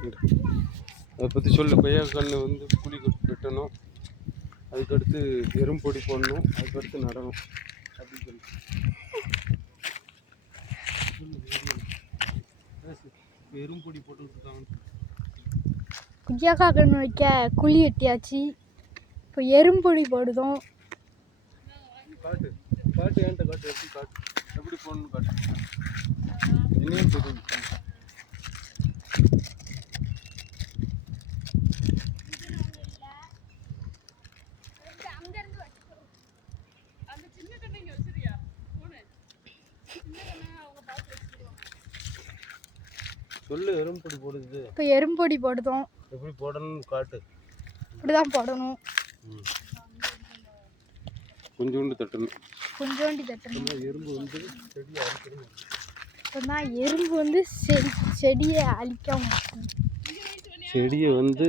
அதை பற்றி சொல்ல. கொய்யாக்கன்று வந்து குழி வெட்டணும், அதுக்கடுத்து எறும்பொடி போடணும், அதுக்கடுத்து நடணும் அப்படின்னு சொல்லி எறும்பொடி போட்டு விட்டுருக்காங்க. கொய்யாக்கா கன்று வைக்க குழி வெட்டியாச்சு. இப்போ எறும்பொடி போடுதோம். காட்டு காட்டு ஏன்ட்ட காட்டு எப்படி காட்டு எப்படி போடணும்னு காட்டு. என்னையும் தெரியும். சொல்லு எறும்பொடி போடுது. இப்போ எறும்பொடி போடுதோம். எப்படி போடணும்னு காட்டு. இப்படிதான் போடணும். கொஞ்சோண்டு தட்டணும். கொஞ்சோண்டி தட்டணும். எறும்பு வந்து செடியை அழிக்கணும். இப்போதான் எறும்பு வந்து செடியை அழிக்காம செடியை வந்து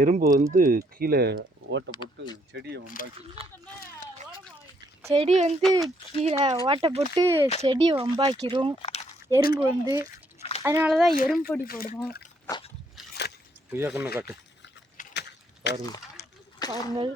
எறும்பு வந்து கீழே ஓட்டை போட்டு செடியை வம்பாக்கி செடி வந்து கீழே ஓட்டை போட்டு செடியை வம்பாக்கிரும் எறும்பு வந்து. அதனால தான் எறும்பொடி போடுவோம். கொய்யாக்கன்று காட்டு பாருங்க. பாருங்கள்.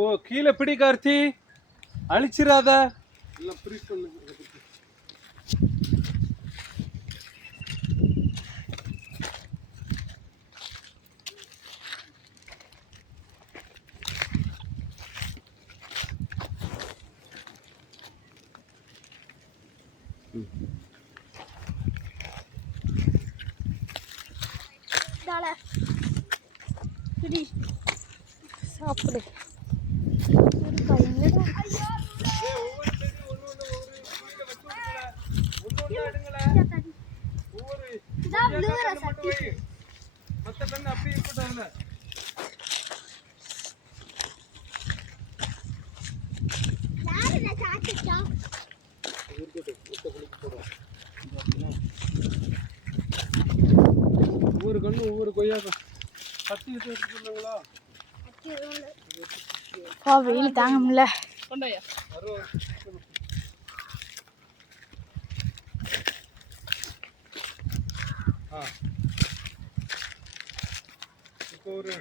ஓ கீழே பிடி கார்த்தி, அழிச்சிடாத. எல்லாம் ஃப்ரீஸ் பண்ணு. சாப்பிடு. ஒவ்வொரு கண்ணு ஒவ்வொரு கொய்யாக்கம் கத்தி வச்சுருந்தாங்களா. வெயில் தாங்க முடியல. இப்போ ஒரு